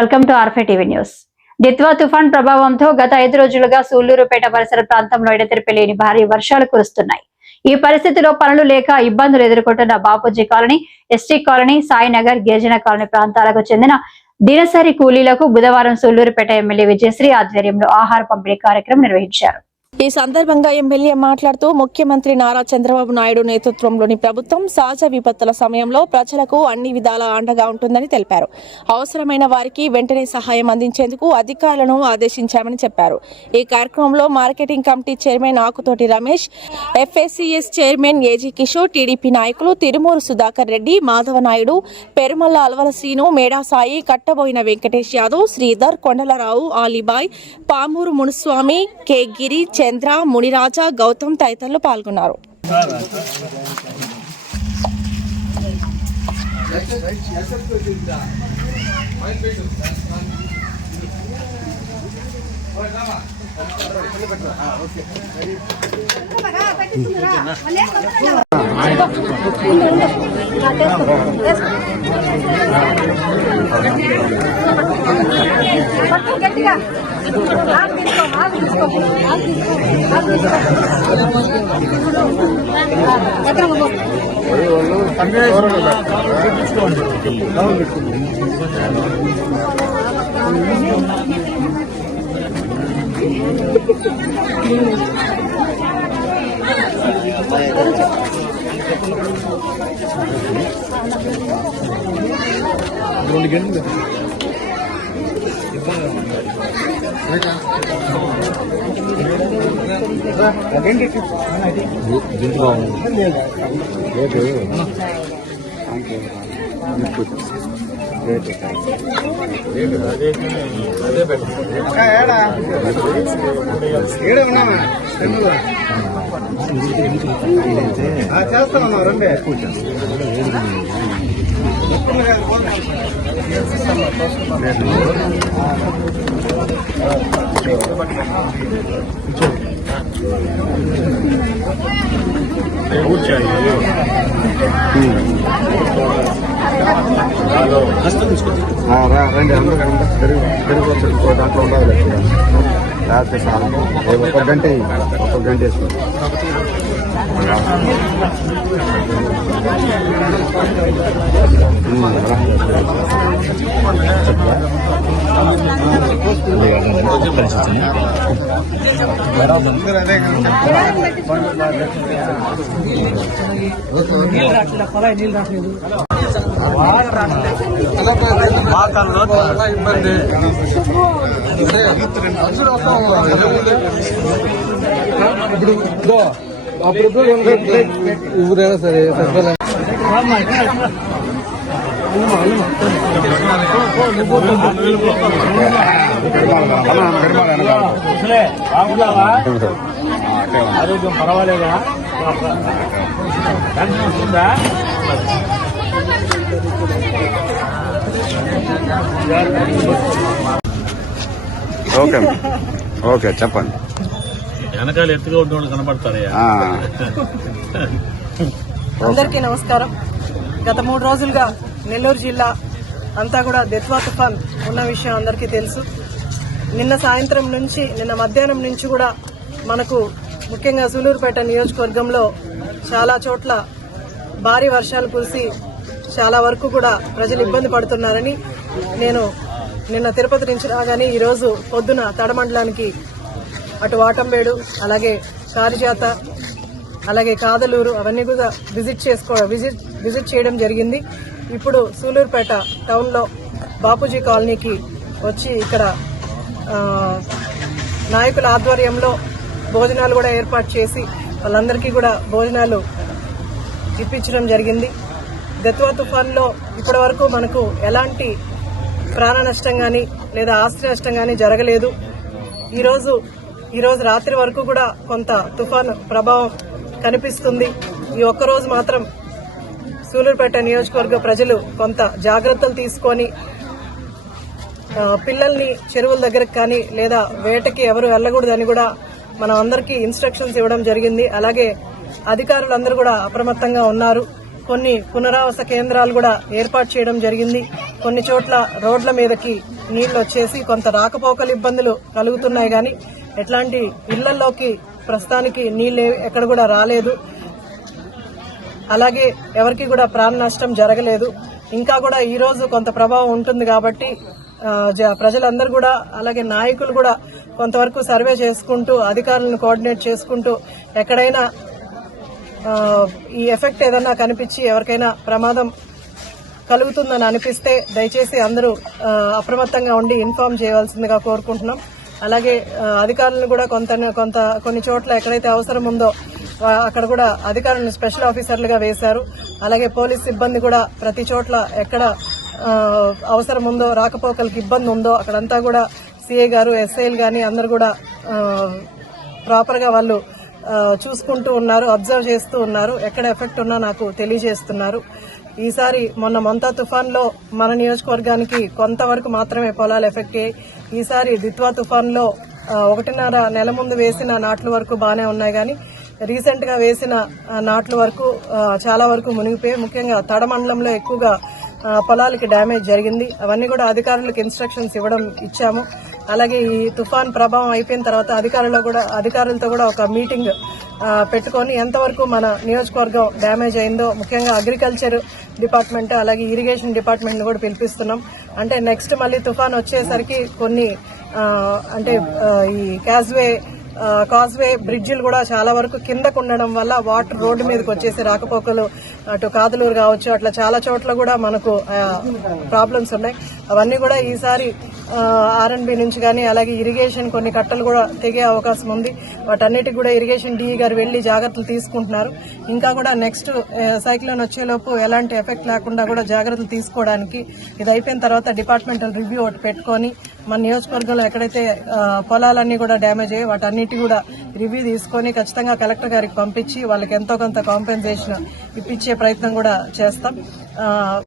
Welcome to ఆర్ఫే TV news. Ditwah తుఫాన్ ప్రభావంతో గత 5 రోజులుగా సూళ్లూరుపేట పరిసర ప్రాంతంలో ఎడతెరిపి లేని భారీ వర్షాలు కురుస్తున్నాయి. ఈ పరిస్థితిలో పనులు లేక ఇబ్బందులు ఎదుర్కొంటున్న Bapuji colony, ST colony, Sainagar, గిరిజన కాలనీ ప్రాంతాలకు చెందిన దినసరి కూలీలకు బుధవారం సూళ్లూరుపేట ఎమ్మెల్యే విజయశ్రీ ఆధ్వర్యంలో ఆహార పంపిణీ కార్యక్రమం నిర్వహించారు. ఈ సందర్భంగా ఎమ్మెల్యే మాట్లాడుతూ ముఖ్యమంత్రి నారా చంద్రబాబు నాయుడు నేతృత్వంలోని ప్రభుత్వం సహజ విపత్తుల సమయంలో ప్రజలకు అన్ని విధాల అండగా ఉంటుందని తెలిపారు. అవసరమైన వారికి వెంటనే సహాయం అందించేందుకు అధికారులను ఆదేశించామని చెప్పారు. ఈ కార్యక్రమంలో marketing committee chairman Akuthoti Ramesh, FSCS chairman A G Kishore, TDP నాయకులు తిరుమూరు సుధాకర్ రెడ్డి, మాధవ నాయుడు, పెరుమల్ల అల్వల శ్రీను, మేడా సాయి, కట్టబోయిన వెంకటేష్ యాదవ్, శ్రీధర్, కొండలరావు, ఆలీబాయ్, పామూరు మునుస్వామి, కె గిరి, చంద్ర, మునిరాజా, గౌతమ్ తదితరులు పాల్గొన్నారు. రండి అందరూ పెరుగు దాంట్లో ఉండాలి. లేకపోతే చాలా ఒక గంట వేసుకోండి. ఇబ్బంది ఇప్పుడు ఊరైనా సరే ఆరోగ్యం పర్వాలేదా? ఓకే చెప్పండి. వెనకాల ఎత్తుగా ఉండేవాళ్ళు కనపడతారయ్యా. అందరికీ నమస్కారం. గత 3 రోజులుగా నెల్లూరు జిల్లా అంతా కూడా దిత్వా తుఫాన్ ఉన్న విషయం అందరికీ తెలుసు. నిన్న సాయంత్రం నుంచి నిన్న మధ్యాహ్నం నుంచి కూడా మనకు ముఖ్యంగా సూళ్లూరుపేట నియోజకవర్గంలో చాలా చోట్ల భారీ వర్షాలు కురిసి చాలా వరకు కూడా ప్రజలు ఇబ్బంది పడుతున్నారని నేను నిన్న తిరుపతి నుంచి రాగానే ఈరోజు పొద్దున తడమండలానికి అటు వాటంబేడు, అలాగే కారిజాత, అలాగే కాదలూరు అవన్నీ కూడా విజిట్ చేయడం జరిగింది. ఇప్పుడు సూళ్లూరుపేట టౌన్లో బాపూజీ కాలనీకి వచ్చి ఇక్కడ నాయకుల ఆధ్వర్యంలో భోజనాలు కూడా ఏర్పాటు చేసి వాళ్ళందరికీ కూడా భోజనాలు ఇప్పించడం జరిగింది. దిత్వా తుఫాన్లో ఇప్పటి వరకు మనకు ఎలాంటి ప్రాణ నష్టం కానీ లేదా ఆస్తి నష్టం కానీ జరగలేదు. ఈరోజు రాత్రి వరకు కూడా కొంత తుఫాను ప్రభావం కనిపిస్తుంది. ఈ ఒక్కరోజు మాత్రం సూళ్లూరుపేట నియోజకవర్గ ప్రజలు కొంత జాగ్రత్తలు తీసుకొని పిల్లల్ని చెరువుల దగ్గరకు కానీ లేదా వేటకి ఎవరు వెళ్లకూడదని కూడా మనం అందరికీ ఇన్స్ట్రక్షన్స్ ఇవ్వడం జరిగింది. అలాగే అధికారులందరూ కూడా అప్రమత్తంగా ఉన్నారు. కొన్ని పునరావాస కేంద్రాలు కూడా ఏర్పాటు చేయడం జరిగింది. కొన్ని చోట్ల రోడ్ల మీదకి నీళ్లు వచ్చేసి కొంత రాకపోకలు ఇబ్బందులు కలుగుతున్నాయి గాని ఎట్లాంటి ఇళ్లలోకి ప్రస్తుతానికి నీళ్లు ఎక్కడ కూడా రాలేదు. అలాగే ఎవరికి కూడా ప్రాణ నష్టం జరగలేదు. ఇంకా కూడా ఈ రోజు కొంత ప్రభావం ఉంటుంది కాబట్టి ప్రజలందరూ కూడా అలాగే నాయకులు కూడా కొంతవరకు సర్వే చేసుకుంటూ అధికారులను కోఆర్డినేట్ చేసుకుంటూ ఎక్కడైనా ఈ ఎఫెక్ట్ ఏదన్నా కనిపించి ఎవరికైనా ప్రమాదం కలుగుతుందని అనిపిస్తే దయచేసి అందరూ అప్రమత్తంగా ఉండి ఇన్ఫార్మ్ చేయవలసిందిగా కోరుకుంటున్నాం. అలాగే అధికారులను కూడా కొన్ని చోట్ల ఎక్కడైతే అవసరం ఉందో అక్కడ కూడా అధికారులను స్పెషల్ ఆఫీసర్లుగా వేశారు. అలాగే పోలీస్ సిబ్బంది కూడా ప్రతి చోట్ల ఎక్కడ అవసరం ఉందో రాకపోకలకు ఇబ్బంది ఉందో అక్కడంతా కూడా సిఐ గారు ఎస్ఐలు గాని అందరూ కూడా ప్రాపర్ గా వాళ్ళు చూసుకుంటూ ఉన్నారు, అబ్జర్వ్ చేస్తూ ఉన్నారు. ఎక్కడ ఎఫెక్ట్ ఉన్నా నాకు తెలియజేస్తున్నారు. ఈసారి మొన్న మొంతా తుఫాన్ లో మన నియోజకవర్గానికి కొంతవరకు మాత్రమే పొలాలు ఎఫెక్ట్ అయ్యాయి. ఈసారి దిత్వా తుఫాన్ లో 1.5 నెల ముందు వేసిన నాట్ల వరకు బానే ఉన్నాయి గానీ రీసెంట్ గా వేసిన నాట్ల వరకు చాలా వరకు మునిగిపోయి ముఖ్యంగా తడ మండలంలో ఎక్కువగా పొలాలకి డ్యామేజ్ జరిగింది. అవన్నీ కూడా అధికారులకు ఇన్స్ట్రక్షన్స్ ఇచ్చాము. అలాగే ఈ తుఫాన్ ప్రభావం అయిపోయిన తర్వాత అధికారులతో కూడా ఒక మీటింగ్ పెట్టుకొని ఎంతవరకు మన నియోజకవర్గం డ్యామేజ్ అయిందో ముఖ్యంగా అగ్రికల్చర్ డిపార్ట్మెంట్ అలాగే ఇరిగేషన్ డిపార్ట్మెంట్ కూడా పిలిపిస్తున్నాం. అంటే నెక్స్ట్ మళ్ళీ తుఫాన్ వచ్చేసరికి కొన్ని అంటే ఈ కాజ్వే బ్రిడ్జిలు కూడా చాలా వరకు కిందకు ఉండడం వల్ల వాటర్ రోడ్డు మీదకి వచ్చేసి రాకపోకలు అటు కాదలూరు కావచ్చు అట్లా చాలా చోట్ల కూడా మనకు ప్రాబ్లమ్స్ ఉన్నాయి. అవన్నీ కూడా ఈసారి ఆర్ఎండ్బి నుంచి కానీ అలాగే ఇరిగేషన్ కొన్ని కట్టలు కూడా తెగే అవకాశం ఉంది. వాటన్నిటికి కూడా ఇరిగేషన్ డిఈ గారు వెళ్లి జాగ్రత్తలు తీసుకుంటున్నారు. ఇంకా కూడా నెక్స్ట్ సైక్లోన్ వచ్చేలోపు ఎలాంటి ఎఫెక్ట్ లేకుండా కూడా జాగ్రత్తలు తీసుకోవడానికి ఇది అయిపోయిన తర్వాత డిపార్ట్మెంటల్ రివ్యూ ఒకటి పెట్టుకొని మన నియోజకవర్గంలో ఎక్కడైతే పొలాలన్నీ కూడా డ్యామేజ్ అయ్యాయి వాటన్నిటి కూడా రివ్యూ తీసుకొని ఖచ్చితంగా కలెక్టర్ గారికి పంపించి వాళ్ళకి ఎంతో కొంత కాంపెన్సేషన్ ఇప్పించే ప్రయత్నం కూడా చేస్తాం.